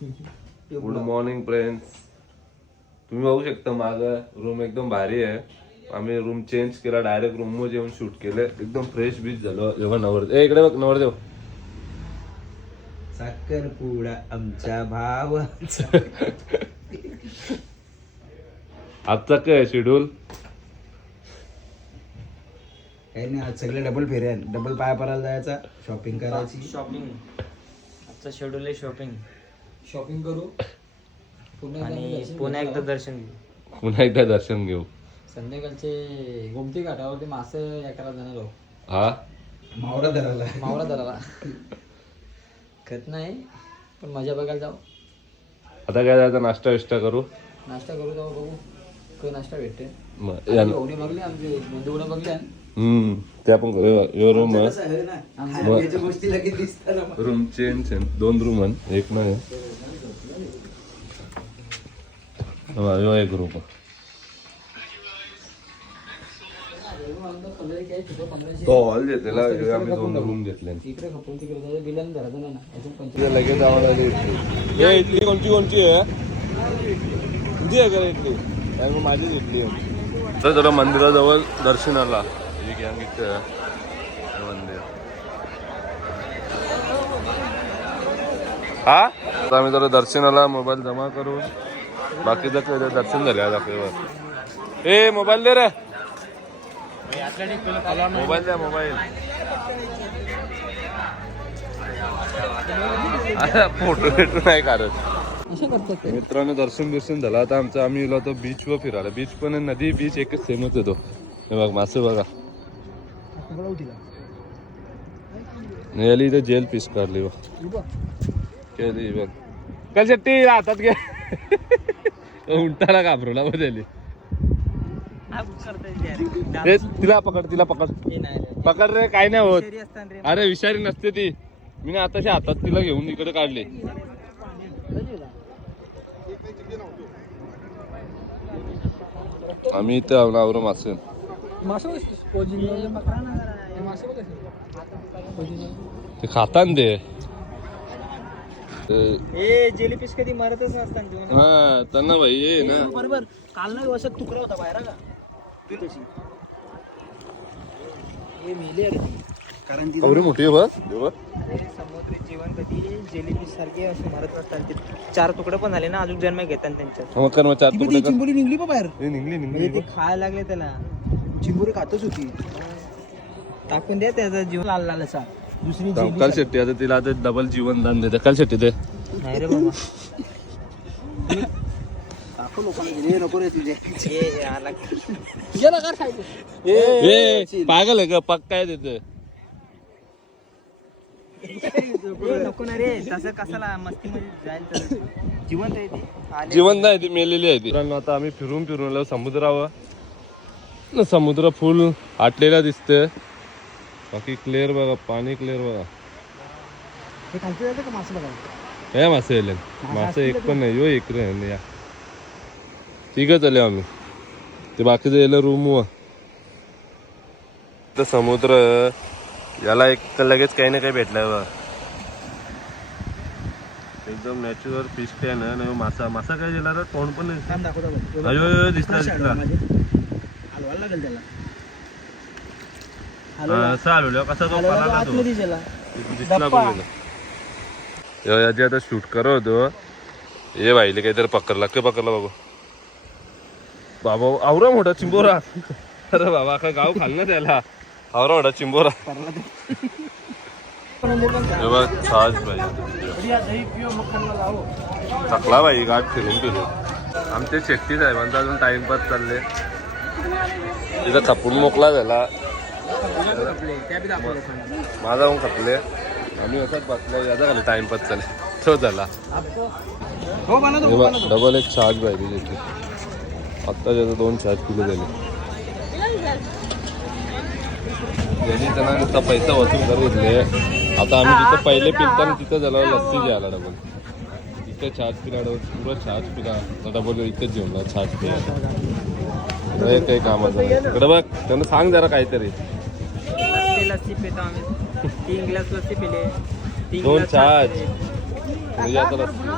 Good morning friends. तुम्ही बघू शकता माझा रूम एकदम भारी आहे. आम्ही रूम चेंज केला, डायरेक्ट रूम मध्ये येऊन शूट केलं. एकदम फ्रेश बीच झालं. जेव्हा नवरदेव इकडे बघ, नवरदेव साखरपुडा आमच्या भावाचा. आजचा काय शेड्यूल? काही नाही, आज सगळे डबल फेऱ्या, डबल पाया पडायला जायचा, शॉपिंग करायची. शॉपिंग आजचा शेड्यूल आहे. शॉपिंग करू आणि पुन्हा एकदा दर्शन घेऊ. पुन्हा एकदा दर्शन घेऊ. संध्याकाळचे गोमती घाटावरती मासे यात्रा जाणार आहोत. हा मावरा धराला खत नाही पण मजा बघायला जाऊ. आता काय जायचं, नाश्ता विष्टा करू. नाश्ता करू जाऊ, बघू काय नाश्ता भेटते. यानं- एवढी बघली आमचे बंधू बघले. ते आपण करूया. रूम कसं आहे ना, याच्या गोष्टी लगेच दिसतात. रूम चेंज आहे. 2 रूम आहे, एक नाही. यो एक रूम. तो हॉल घेतलेला, आम्ही 2 रूम घेतले. इकडे खपून तिकडे बिलन धरायचं नाही ना. अजून 25 तिथे लगेच आम्हाला हे इडली कोणची आहे? तुझी आहे का रे इडली? काय मग माझीच इडली आहे. तर जरा मंदिराजवळ दर्शनाला एक यांगितलं मंदिर. हा तर आम्ही जरा दर्शनाला मोबाईल जमा करून बाकीचं काय दर्शन झाले आज आपल्यावर. ए मोबाईल दे रे, मोबाईल द्या, मोबाईल. फोटो भेटू नाही कारण. मित्रांनो दर्शन झालं. आता आमचं आम्ही गेलो होतो बीचवर फिरायला. बीच पण नदी बीच एकच सेमच येतो. हे बघ मासे बघा. याली इथे जेल पीस काढली बघ. केली बघ. कल शेट्टी हातात घे. उंटाला घाबरवला बदलली. तिला पकड पकड रे, काय नाही होत. अरे विषारी नसते ती. मी ना आताच्या हातात तिला घेऊन इकडे काढले. आम्ही इथे आवरून मासे ते खाता ते. जेलीफिश कधी मरतच नसतात. हा त्यांना भाई ये ना. बरोबर काल नाही वर्षात तुकडा होता बाहेर का तशी. हे मेली अरे ती. कारण ती एवढी मोठी आहे बघ. समुद्री जीवन कधी जेलीफिश सारखे असे मरत नसतात. ते 4 तुकडे पण झाले ना, अजून जन्म घेतात त्यांच्यात. मग कर मग 4 तुकडे कर. चिंबोरी निघली पण बाहेर. निघली म्हणजे ते खायला लागले त्याला. चिंबोरी खातच होती. टाकून द्या त्याचा जीवन लाल लाल असा. दुसरी काल शेट्टी आता तिला आता डबल जीवन दान देते. काल शेट्टी ते नाही रे बाबा. टाकू लोकांना नको रे तुझे. ए पागल आहे का? पक्का काय देते. नको ना रे, तसं कसाला मस्ती मध्ये जाईल. जिवंत आहे ती. जिवंत आहे ती, मेलेली आहे ती. आता आम्ही फिरून आलो समुद्रावर. समुद्र फुल आटलेला दिसतंय. बाकी क्लिअर बघा, पाणी क्लिअर बघा. हे खालती जायचं का मासे बघायला? हे मासे आले. मासे एक पण नाही. यो एक रे या तिघच आले आम्ही. ते बाकीचं यायला रूमवर. तर समुद्र याला एक लगेच काही ना काही भेटलाय बघा. एकदम नॅचरल फिश टॅन आहे ना. मासा काय दिला रे? तोंड पण नाही. दाखवतो अयो दिसला हलवायला लागेल त्याला. असं आलो कसा तो पळाला तो. दिसला बघ. याची आता शूट करत होतो. हे बाईले काहीतरी पकडला बघू. बाबा आवरा मोठा चिंबोरा. अरे बाबा काय गाव खाल ना त्याला. आवरा मोठा चिंबोरा. हे बघ छान बाई. थकला बाई गाठ फिरून. आमचे शेट्टी साहेबांचा अजून टाइमपास चालले. तिथं खपून मोकळा झाला. माझा होऊन खपले. आम्ही असाच बसलो. याचा खाली टाइमपास चालले. तो झाला डबल एक चार्ज पाहिजे तिथे. आत्ता त्याचं 2 चार्ज किलो झाले. त्यांनी त्यांना नुसता पैसा वसूल करून घेतले. आता आम्ही तिथं पहिले पिताना तिथं झालं लस्सी घ्यायला डबल. इथं चार्ज पिला पुरा चार्ज पिला डबल इथंच जेवला चार्ज पिला. काही कामाचं इकडे बघ. त्यांना सांग जरा काहीतरी. लस्सी पितो आम्ही. 3 ग्लास लस्सी पिले. 2 चार्ज म्हणजे आता लस्सी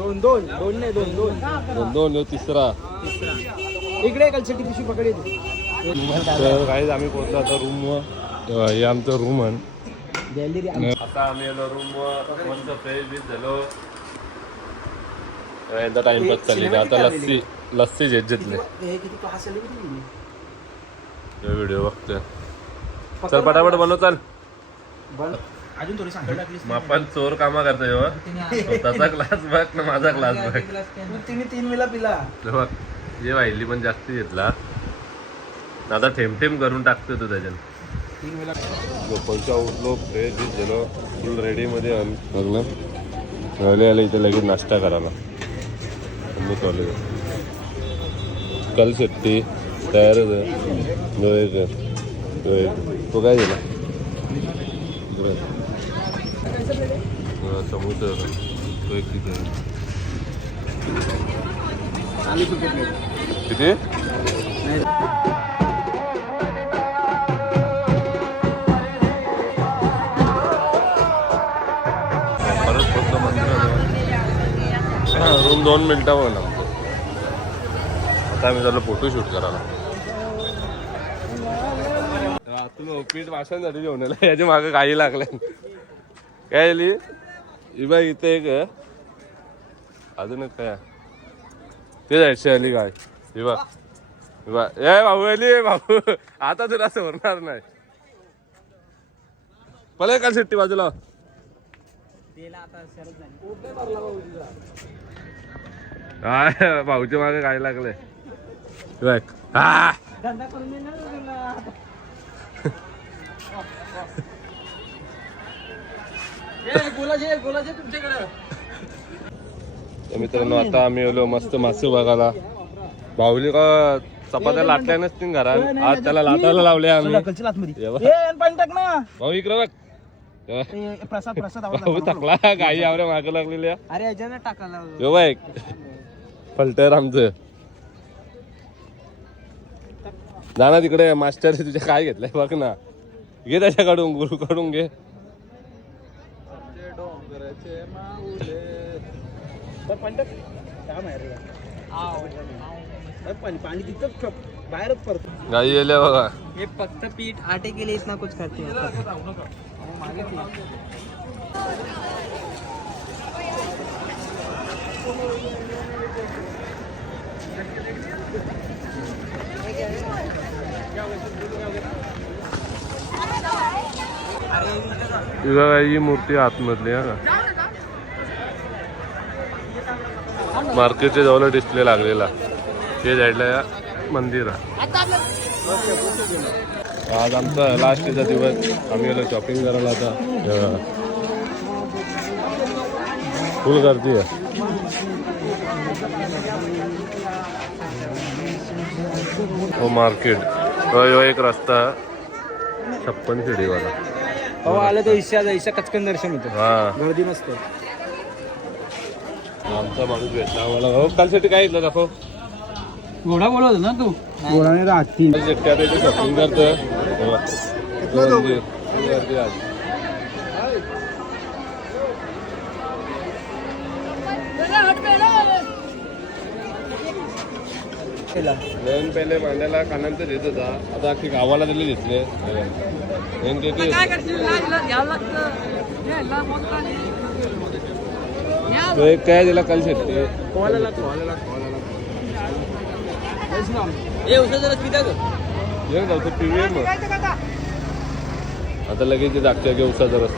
दोन दोन दोन नाही दोन दोन दोन दोन ह्यो तिसरा. इकडे कलसटी पिशवी पकडी तू. तर काहीच आम्ही पोहोचलो आता रूमवर. हे आमचं रूम आहे. गॅलरी आता आम्ही आलो रूमवर. मस्त फ्रेश बीच झालो. एकदा टाइमपास चालली. आता लस्सी घेतले. हे किती क्लास आले किती व्हिडिओ बघतोय. चल पटापट बनव चल. बन अजून थोडी सांग मग आपण चोर कामा करतोय हो. स्वतःचा क्लास बघ ना माझा क्लास बघ. तिने 3 वेळा पिला. बघ हे वाहिली पण जास्त घेतला. आता ठेम करून टाकतोय तू त्याच्यात. 3 वेळा लोकलच्या उठलो फ्रेश बीच झालो. फुल रेडीमध्ये बघलं. आले इथे लगेच नाश्ता करायला. मी कॉलेज कल शेट्टी तयारच आहे. तो काय झाला समोसा तो एक किती किती परत फक्त मंदिरात रूम 2 मिनिटावर लागतो. आता आम्ही झालो फोटोशूट करायला. तुला पीठ वाचन झाली जेवणाला. याच्या मागं काही लागलं काय झाली. इबा इथे एक अजून एक काय ते जायची आली काय. इबा इबा ए भाऊ आली भाऊ. आता तुला असं होणार नाही. पहिले काल शेट्टी बाजूला. काय भाऊच्या मागे काय लागलंय. हा मित्रांनो आता आम्ही आलो मस्त मासे बघायला. बाहुली का चपात्या लाटल्या नसतील घरात. आज त्याला लाटायला लावले आम्ही. भाऊ इकडे बघ. भाऊ थकला. गाई आवऱ्या मागे लागलेल्या. अरे याच्यानं टाकायला यो बाय फलटर आमचं. जा ना तिकडे. मास्टर तुझ्या काय घेतलंय बघ ना. घे त्याच्याकडून गुरुकडून घे. पाणी तिथं बाहेरच पडतो. गाई गेल्या बघा. हे फक्त पीठ आटे के लिए इतना कुछ करते हैं. ही मूर्ती आतमधली हा. मार्केटच्या जवळ डिस्प्ले लागलेला. ते साईडला या मंदिर. आज आमचा लास्टचा दिवस. आम्ही गेलो शॉपिंग करायला. आता फुल गर्दी आहे. हो मार्केट. हो एक रस्ता 56 शिडीवाला. हो आलं तर ईशा कचकन दर्शन होतं. हा गर्दी नसते. आमचा माणूस भेटला आम्हाला. हो कालसाठी काय घेतलं दाखव. घोडा बोलवतो ना तू. घोडाने राहतील. शॉपिंग करतोय. नवीन पहिले मांड्याला कानांचं देत होता. आता अख्खी गावाला दिले घेतले. तो एक काय दिला कल शेट्टी. आता लगेच ते दाखच्या की उसाचा रस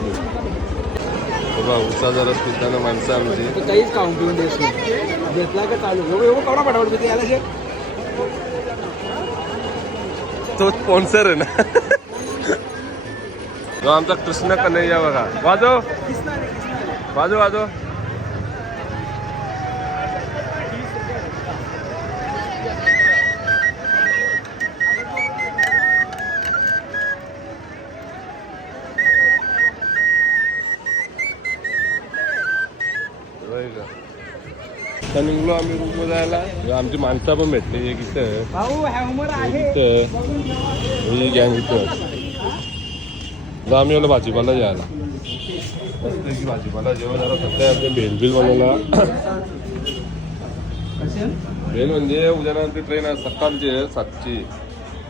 बघा. उसाचा रस पिताना माणसं आमची काहीच काउंटिंग घेतला का चालू. केवढा पटापट याला तो स्पॉन्सर आहे ना. जो आमचा कृष्ण कन्हैया बघा. वाजव वाजव वाजव. निघलो आम्ही रूम मध्ये जायला. आमची माणसं पण भेटली. एक इथं गॅंग इथं. आम्ही आलो भाजीपाला जायला. मस्त भाजीपाला जेवण जरा सध्या आपले भेल बनवला. भेल म्हणजे उद्या आमची ट्रेन आहे सकाळची आहे 7ची.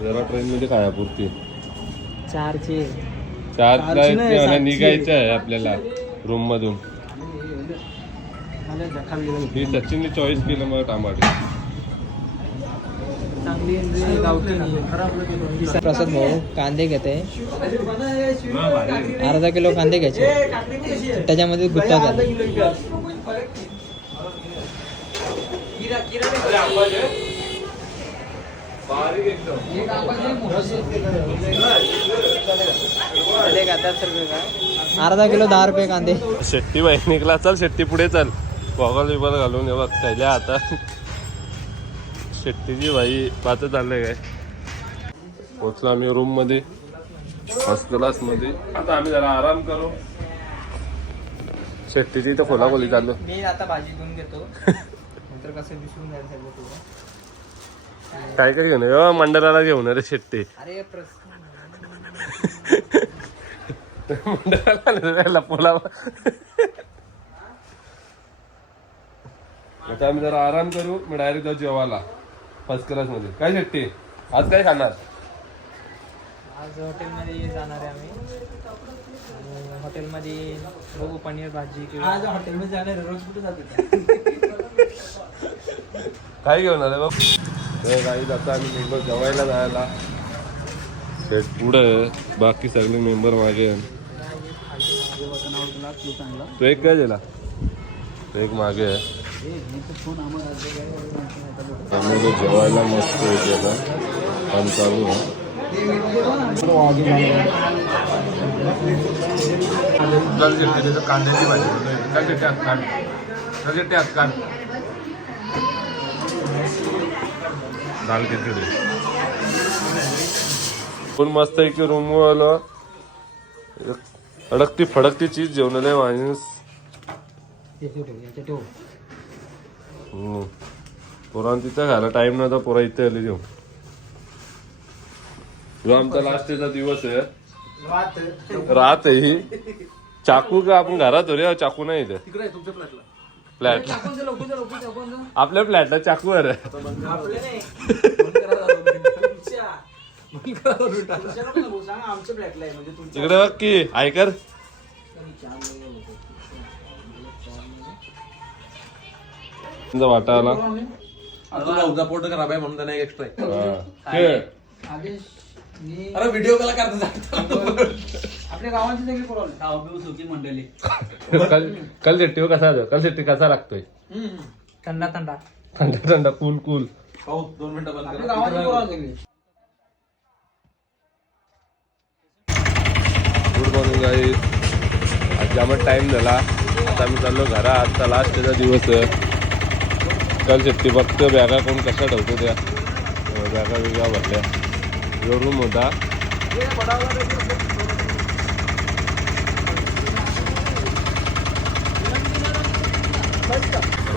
जरा ट्रेनमध्ये खायापुरती 4ला निघायचं आहे आपल्याला रूम मधून. मी सचिनने चॉईस केलं मग टमाटे. प्रसाद भाऊ कांदे घेते, अर्धा किलो कांदे घ्यायचे, त्याच्यामध्ये गुत्ता झाला. अर्धा किलो 10 रुपये कांदे. शेट्टी बाई निघला. चल शेट्टी पुढे चल. गॉगल बिगल घालून हे बघ त्याच्या आता शेट्टीची बाई पाच चाललंय काय. पोचलो आम्ही रूम मध्ये फर्स्ट क्लास मध्ये. आता आम्ही जरा आराम करू. शेट्टीची इथं खोलाखोली चाललो. मी आता भाजी घेऊन घेतो नंतर कसं विसरून जायचं तुला. काय काय घेऊन मंडळाला घेऊन रे शेट्टी. अरे मंडळाला पोला. आता आम्ही जरा आराम करू. मी डायरेक्ट जाऊ जेवायला फर्स्ट क्लास मध्ये. काय शेट्टी आज काय खाणार? आज हॉटेलमध्ये जाणार आहे आम्ही. हॉटेलमध्ये बघू पनीर भाजी किंवा आज हॉटेलमध्ये जाणार. रोज कुठे जाते काय घेऊन आले बघ. काही आता आम्ही मेंबर जेवायला जायला. शेट पुढे बाकी सगळे मेंबर मागे. तो एक काय दिला तो एक मागे आहे. आम्ही जेवायला मस्त केलं काम चालू आहे. कांद्याची भाजी दाल खिचडी. पण मस्त आहे की रूम आलो. अडकती फडकती चीज जेवणाला माणूस. पोरां तिथं खायला टाइम नव्हता. पोरा इथे आले जेवण. जो आमचा लास्टचा दिवस आहे. रात आहे ही. चाकू का आपण घरात हो रे. चाकू नाही इथे फ्लॅट. आपल्या फ्लॅटला चाकू आहे. तिकडे बघ की ऐकर. वाटा आला पोट खराब आहे म्हणून त्याने एक्स्ट्रा. अरे व्हिडिओ कला करता आपल्या गावाची सगळी मंडळी. कल शेट्टी कसा कल शेट्टी कसा लागतोय? थंडा थंडा थंडा थंडा कूल कूल. 2 मिनिटं बंद आपल्या गावाची पोरं सगळी. Good morning guys. आज जामच टाइम झाला. आता आम्ही चाललो घरात. आता लास्टचा दिवस आहे. काल शेट्टी बघतो बॅगा कोण कशा ठेवतो त्या बॅगा वेगळ्या भरल्या. जो रूम होता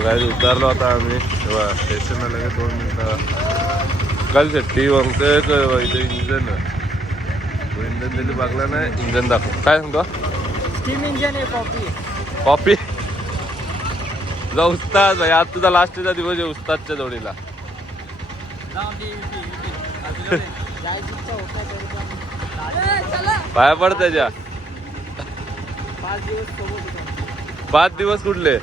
गाडी उतारलो आता आम्ही तेव्हा स्टेशनला लगेच 2 मिनिटं. काल शेट्टी बघतोय इथे इंजन इंजन दिली बघला नाही. इंजन दाखव. काय सांगतो? स्टीम इंजन आहे. कॉपी तुझा उस्ताद भाई. आज तुझा लास्टचा दिवस आहे उस्तादच्या जोडीला. पाया पड त्याच्या. 5 दिवस कुठले?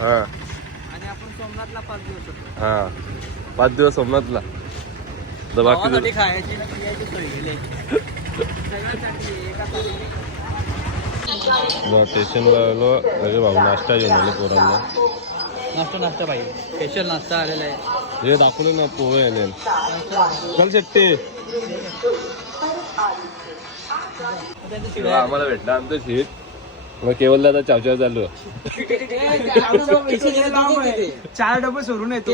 हा आणि आपण सोमनाथला 5 दिवस होतो. हा 5 दिवस सोमनाथला. बाकी खायची सोय केली. स्टेशनला आलो. अरे भाऊ नाश्ता घेऊन आले पोरांना. नाश्ता पाहिजे. स्पेशल नाश्ता आलेला आहे. हे दाखवलं ना पोहे आले. चल शेट्टी आम्हाला भेटला आमचं सीट. मग केवळ दादा चावचाव चालू. 4 डबे सोडून येतो.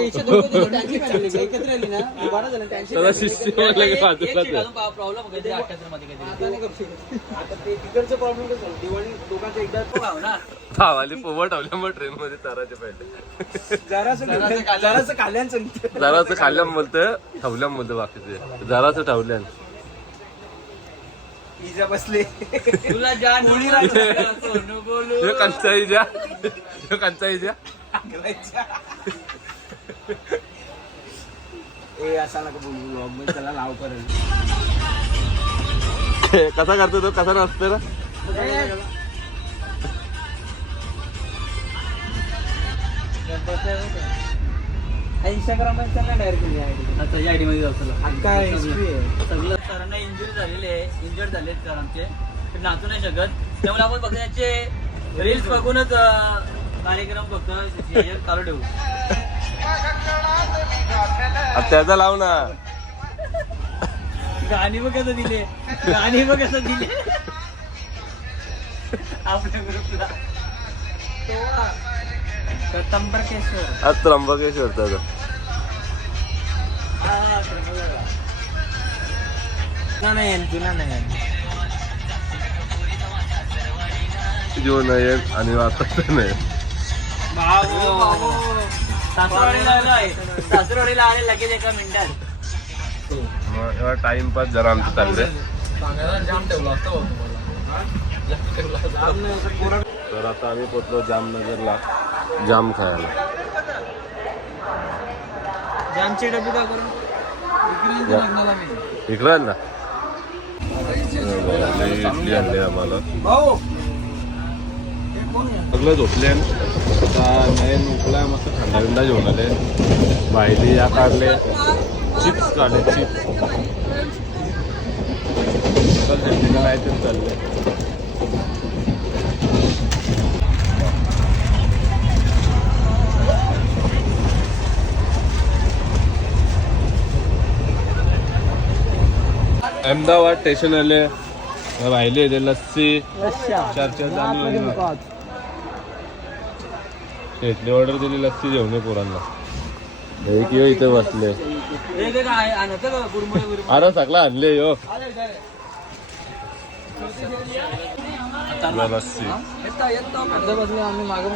भावाली पोवट ठेवल्यामुळे ट्रेन मध्ये चाराचे पहिले जराचं खाल्ल्याम बोलतं ठेवल्याम बोलतं. बाकीचे जराचं ठेवल्यान. इजा बसले तुला जान सोनू बोलू हे कंचाई द्या हे कंचाई द्या ए असा नका बोलू ब्लॉग मध्ये त्याला लाव करेल. कसा करतो तो कसा नसते ना इंस्टाग्राम डायरेक्ट आयडी मध्ये जाऊ काय सगळं सरांना इंजुरी झालेले आहे इंजर्ड झाले सर आमचे ते नाचू नाही शकत त्यामुळे आपण फक्त त्याचे रील्स बघूनच कार्यक्रम फक्त चालू ठेवू. त्याचा लाव ना गाणी बघ कसं दिले गाणी बघ कसं दिले आपल्या ग्रुपला त्र्यंबकेश्वर आज त्र्यंबकेश्वर त्याचा जुना नाही जीव नाही आणि आता नाही सासरवाडीला आले लगेच एका मिनिटात टाइमपास जरा आमचं चाललंय. तर आता आम्ही पोचलो जामनगरला जाम खायला. जामची डबी का करून इकडं आण ना इडली आणली आम्हाला सगळं झोपले. आता नयन उकला मस्त थंडा बिंडा घेऊन आले भाईली या काढले चिप्स काढले चिप्स नाही ते चालले. अहमदाबाद स्टेशन आले राहिले लस्सी चर्चा चालू घेतली ऑर्डर दिली लस्सी जेवण पोरांना एक यो इथे बसले अरे सगळं आणले यो लस्सी आम्ही मागे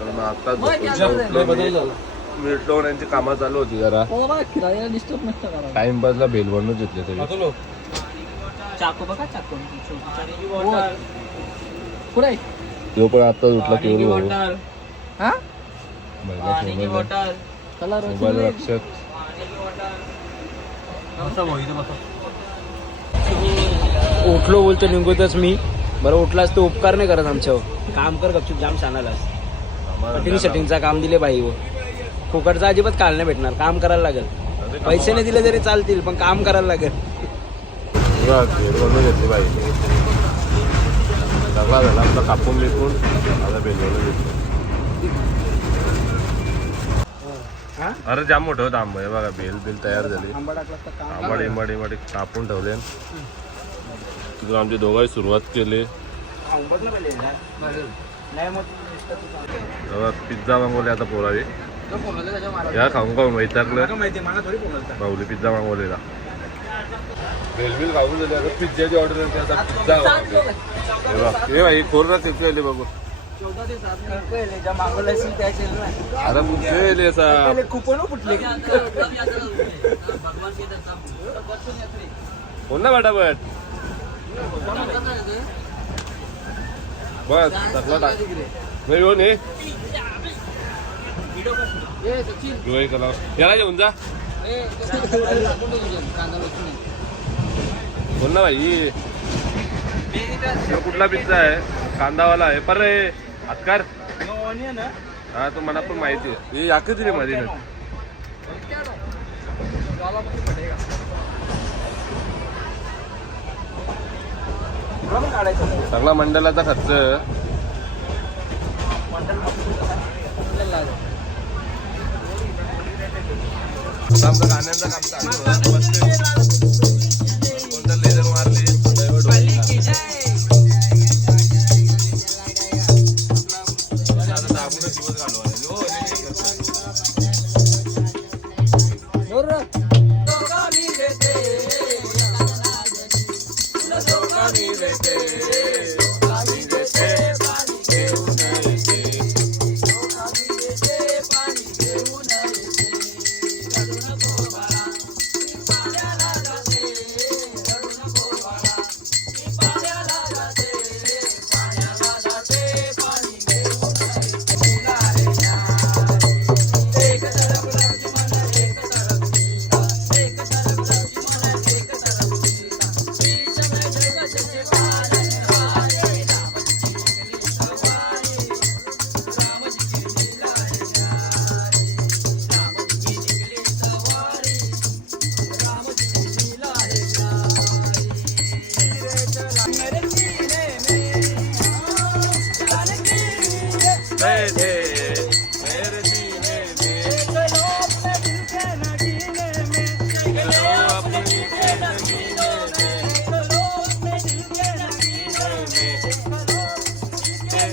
पण आता भेटलो यांची कामं चालू होती जरा डिस्टर्ब नसतं करा टाइमपासला भेल बनवून घेतले तरी चाकू बघा चाकू पुढे तो पण आता उठला केवढं बॉटल हा पाणी बॉटल कलर मोबाईल लक्षात उठलो बोलतो निघतच मी बरं उठलास तो उपकार नाही करत आमच्यावर काम कर गपचूप जाम सांगायलास कटिंग सेटिंगचा काम दिले बाई व फुकटचा अजिबात काल नाही भेटणार काम करायला लागेल पैसे नाही दिले तरी चालतील पण काम करायला लागेल बनवून घेतली बाई सगळा झाला आपला कापून बिपून आता बेल बनवून घेतलं. अरे जाम मोठं होतं आंबा आहे बघा बेल बिल तयार झाली आंबाडी इमाडी इमाडी कापून ठेवले तिकडून आमची दोघांनी सुरुवात केली. पिझ्झा मागवले आता पोरावी या खाऊन खाऊन वैतागलं माऊली पिझ्झा मागवलेला बेलबिल खाऊन झाली आता पिझ्झाची ऑर्डर होती आता पिझ्झा हे भाई खोर ना किती बघू अरे मुझे असा कोण ना फटाफट बस सगळं टाक नाही येऊन याला घेऊन जा बोल ना भाई कुठला पिझ्झा आहे कांदावाला आहे पर रे आतकार हा तो मला पण माहिती आहे हे याकच रे मध्ये सगळा मंडळाचा खर्च आमचं गाण्यांचं काम चालू कोणतं लेझर मारली बैठे मेरे सीने में चलो अपनी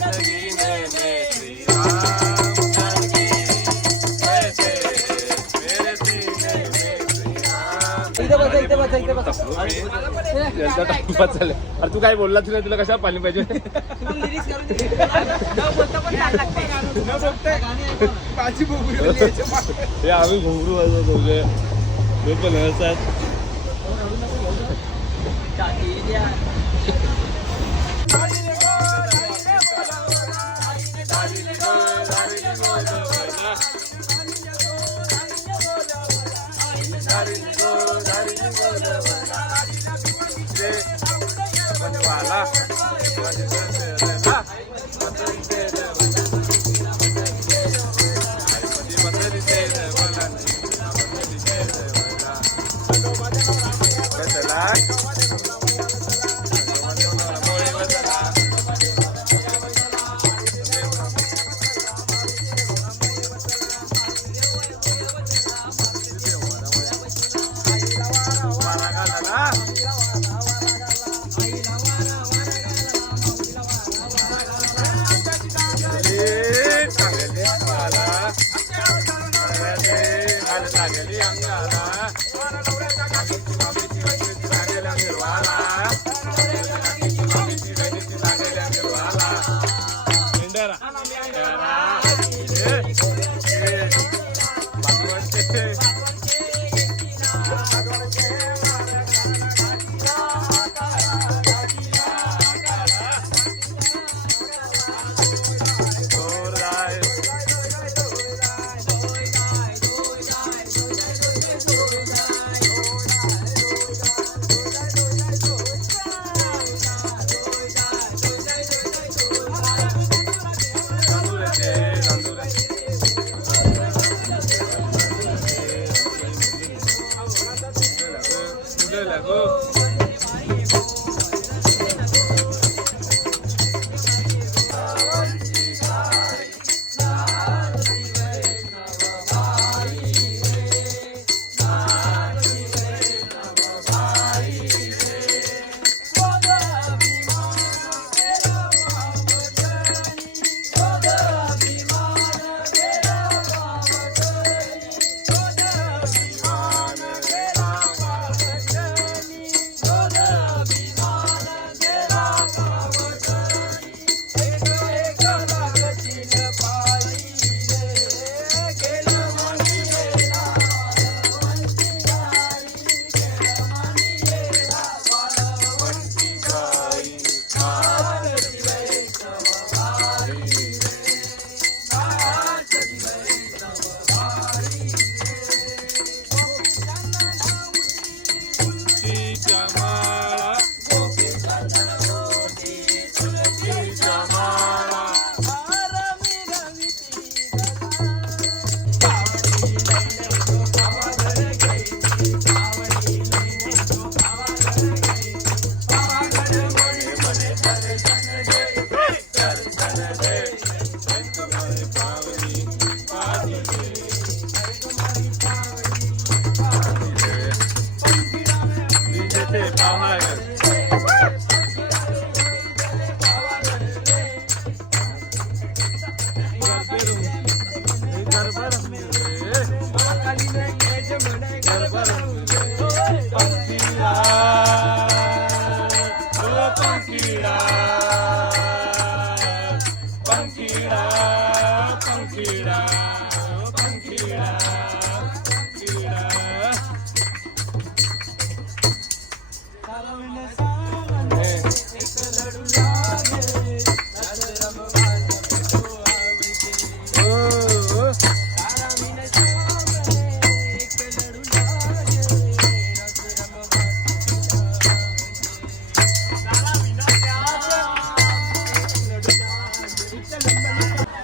नगीने में श्री राम जानकी बैठे मेरे सीने में श्री राम. यांचा टाइमपास चालेल. अरे तू काय बोलला तुला तुला कशा पाणी पाहिजे हे आम्ही घुंगरू वाजवत होते हे पण असतात.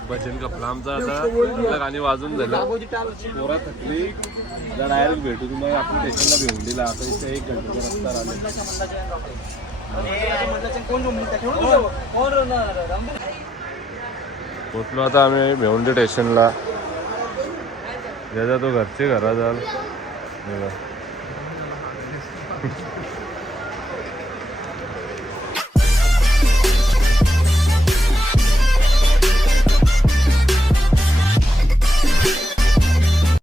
भजन कपला आमचा आता गाणी वाजून झालं. पोरा थकली डायरेक्ट भेटू तुम्हाला आपण स्टेशनला घेऊन दिला. आता इथे 1 घंट्याचा रस्ता राहिला. पोचलो आता आम्ही भिवंडी स्टेशनला. ज्याचा तो घरचे घरा जाल.